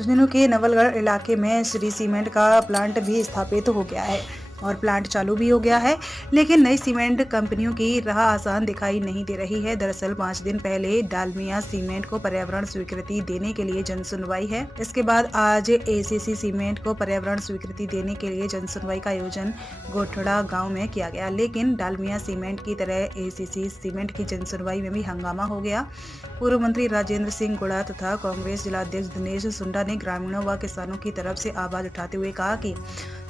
झुंझुनू के नवलगढ़ इलाके में श्री सीमेंट का प्लांट भी स्थापित हो गया है और प्लांट चालू भी हो गया है, लेकिन नई सीमेंट कंपनियों की राह आसान दिखाई नहीं दे रही है। दरअसल 5 दिन पहले डालमिया सीमेंट को पर्यावरण स्वीकृति देने के लिए जन सुनवाई है। इसके बाद आज एसीसी सीमेंट को पर्यावरण स्वीकृति देने के लिए जन सुनवाई का आयोजन गोठड़ा गांव में किया गया, लेकिन डालमिया सीमेंट की तरह एसीसी सीमेंट की जन सुनवाई में भी हंगामा हो गया। पूर्व मंत्री राजेंद्र सिंह गुड़ा तथा कांग्रेस जिलाध्यक्ष दिनेश सुंडा ने ग्रामीणों व किसानों की तरफ से आवाज उठाते हुए कहा कि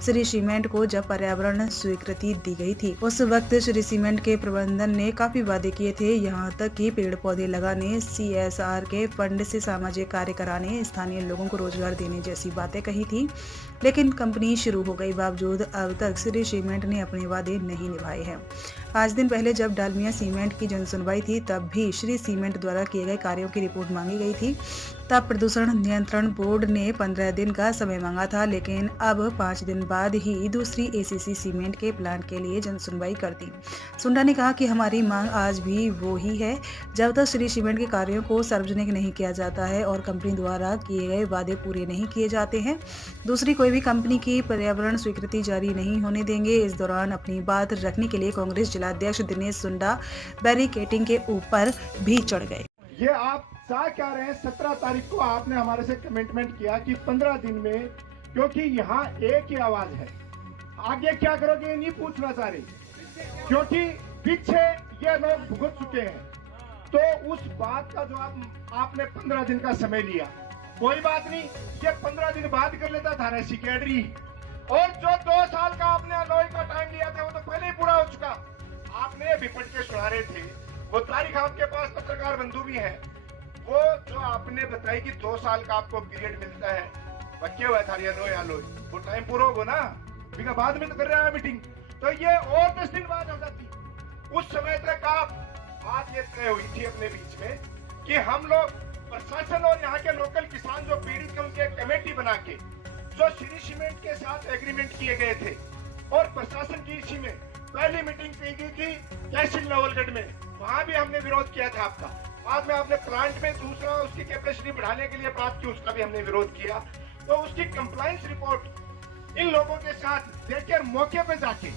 श्री सीमेंट को जब पर्यावरण स्वीकृति दी गई थी उस वक्त श्री सीमेंट के प्रबंधन ने काफी वादे किए थे, यहाँ तक कि पेड़ पौधे लगाने, CSR के फंड से सामाजिक कार्य कराने, स्थानीय लोगों को रोजगार देने जैसी बातें कही थी। लेकिन कंपनी शुरू हो गई बावजूद अब तक श्री सीमेंट ने अपने वादे नहीं निभाए हैं। 5 दिन पहले जब डालमिया सीमेंट की जन सुनवाई थी तब भी श्री सीमेंट द्वारा किए गए कार्यों की रिपोर्ट मांगी गई थी। तब प्रदूषण नियंत्रण बोर्ड ने 15 दिन का समय मांगा था, लेकिन अब 5 दिन बाद ही दूसरी एसीसी सीमेंट के प्लांट के लिए जन सुनवाई कर दी। सुंडा ने कहा कि हमारी मांग आज भी वो ही है, जब तक श्री सीमेंट के कार्यों को सार्वजनिक नहीं किया जाता है और कंपनी द्वारा किए गए वादे पूरे नहीं किए जाते हैं, दूसरी कोई भी कंपनी की पर्यावरण स्वीकृति जारी नहीं होने देंगे। इस दौरान अपनी बात रखने के लिए कांग्रेस जिलाध्यक्ष दिनेश सुंडा बैरिकेडिंग के ऊपर भी चढ़ गए। ये आप चाह क्या रहे हैं? 17 तारीख को आपने हमारे से कमिटमेंट किया कि 15 दिन में, क्योंकि यहाँ एक ही आवाज है, आगे क्या करोगे ये नहीं पूछना चाह रही, क्योंकि पीछे ये लोग भुगत चुके हैं। तो उस बात का जवाब आपने 15 दिन का समय लिया, कोई बात नहीं, ये 15 दिन बाद कर लेता था रे सिकेडरी। और जो 2 साल का आपने अलॉय का टाइम लिया था वो तो पहले ही पूरा हो चुका। आपने विपट के सुना रहे थे, वो तारीख आपके पास पत्रकार बंधु भी है, वो जो आपने बताई कि 2 साल का आपको पीरियड मिलता है, बच्चे हुआ था अलॉय, वो टाइम पूरा होगा ना, बिना बाद में तो कर रहा है मीटिंग, तो ये और 10 दिन बाद हो जाती। उस समय तक आप बात ये तय हुई थी अपने बीच में कि हम लोग प्रशासन और यहाँ के लोकल किसान जो पीड़ित थे उनके कमेटी बना के जो श्री सीमेंट के साथ एग्रीमेंट किए गए थे, और प्रशासन की इसी में पहली मीटिंग की गई थी तहसील नवलगढ़ में, वहां भी हमने विरोध किया था आपका। बाद में आपने प्लांट में दूसरा उसकी कैपेसिटी बढ़ाने के लिए बात की, उसका भी हमने विरोध किया। तो उसकी कंप्लायंस रिपोर्ट इन लोगों के साथ देखकर मौके पे जाके,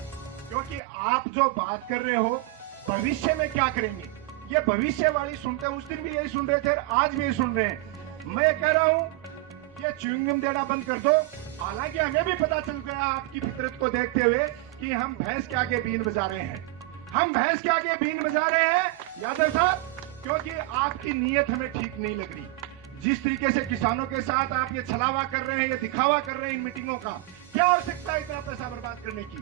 क्योंकि आप जो बात कर रहे हो भविष्य में क्या करेंगे, ये भविष्यवाणी सुनते उस दिन भी यही सुन रहे थे, आज भी यही सुन रहे हैं। मैं कह रहा हूँ ये च्युइंगम देना बंद कर दो। हालांकि हमें भी पता चल गया आपकी फितरत को देखते हुए कि हम भैंस के आगे बीन बजा रहे हैं, हम भैंस के आगे बीन बजा रहे हैं यादव साहब, क्योंकि आपकी नीयत हमें ठीक नहीं लग रही। जिस तरीके से किसानों के साथ आप ये छलावा कर रहे हैं, ये दिखावा कर रहे हैं इन मीटिंगों का, क्या आवश्यकता है इतना पैसा बर्बाद करने की?